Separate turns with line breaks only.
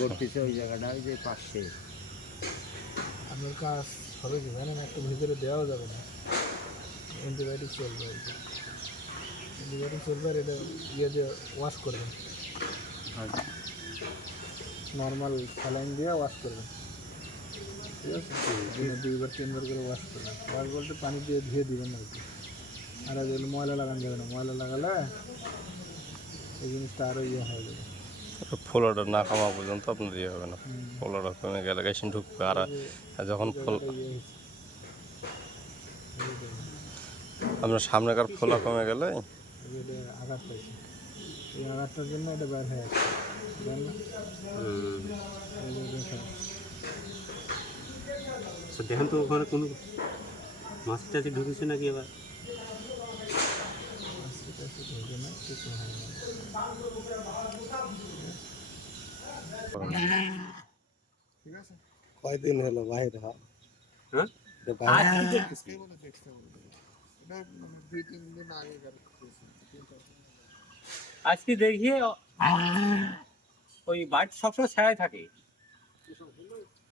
করতেছে ওই জায়গাটা ওই যে পাশে।
আপনার কাজ হবে কি জানেন? একটা ভিতরে দেওয়াও যাবে না। অ্যান্টিবায়োটিক চলবে আর কি অ্যান্টিবায়োটিক চলবে আর এটা ইয়ে দিয়ে ওয়াশ করবেন নর্মাল স্যালাইন দিয়ে ওয়াশ করবেন ঠিক আছে? দিনে দুইবার তিনবার করে ওয়াশ করবেন ওয়াশ বলতে পানি দিয়ে ধুয়ে দিবেন আর কি। আর ময়লা লাগানো যাবে না। ময়লা লাগালে এই জিনিসটা আরও ইয়ে হয়ে যাবে।
ফোলাটা না কামা পর্যন্ত আপনার ইয়ে হবে না। ফোলাটা কমে গেলে গ্যাসিন ঢুকবে। আর যখন ফোল
ইয়ে।
আপনার সামনেকার ফোলা কমে গেলে?
আঘাত পাইছে। এই আঘাতটার জন্য এটা বের হয়ে যে দেখেন।
আচ্ছা তো ওখানে কোনো মাছি টাছি ঢুকেছে নাকি আবার?
টাজকে ঢোকে না, কিছু হয়
কয়দিন হলো বাইরে
হ্যাঁ?
আজকে মানে দুই তিন দিন আগেকার কেস, তিন চার দিন।
আজকে দেখি ওই বাড়ি সবসময় ছায় থাকে।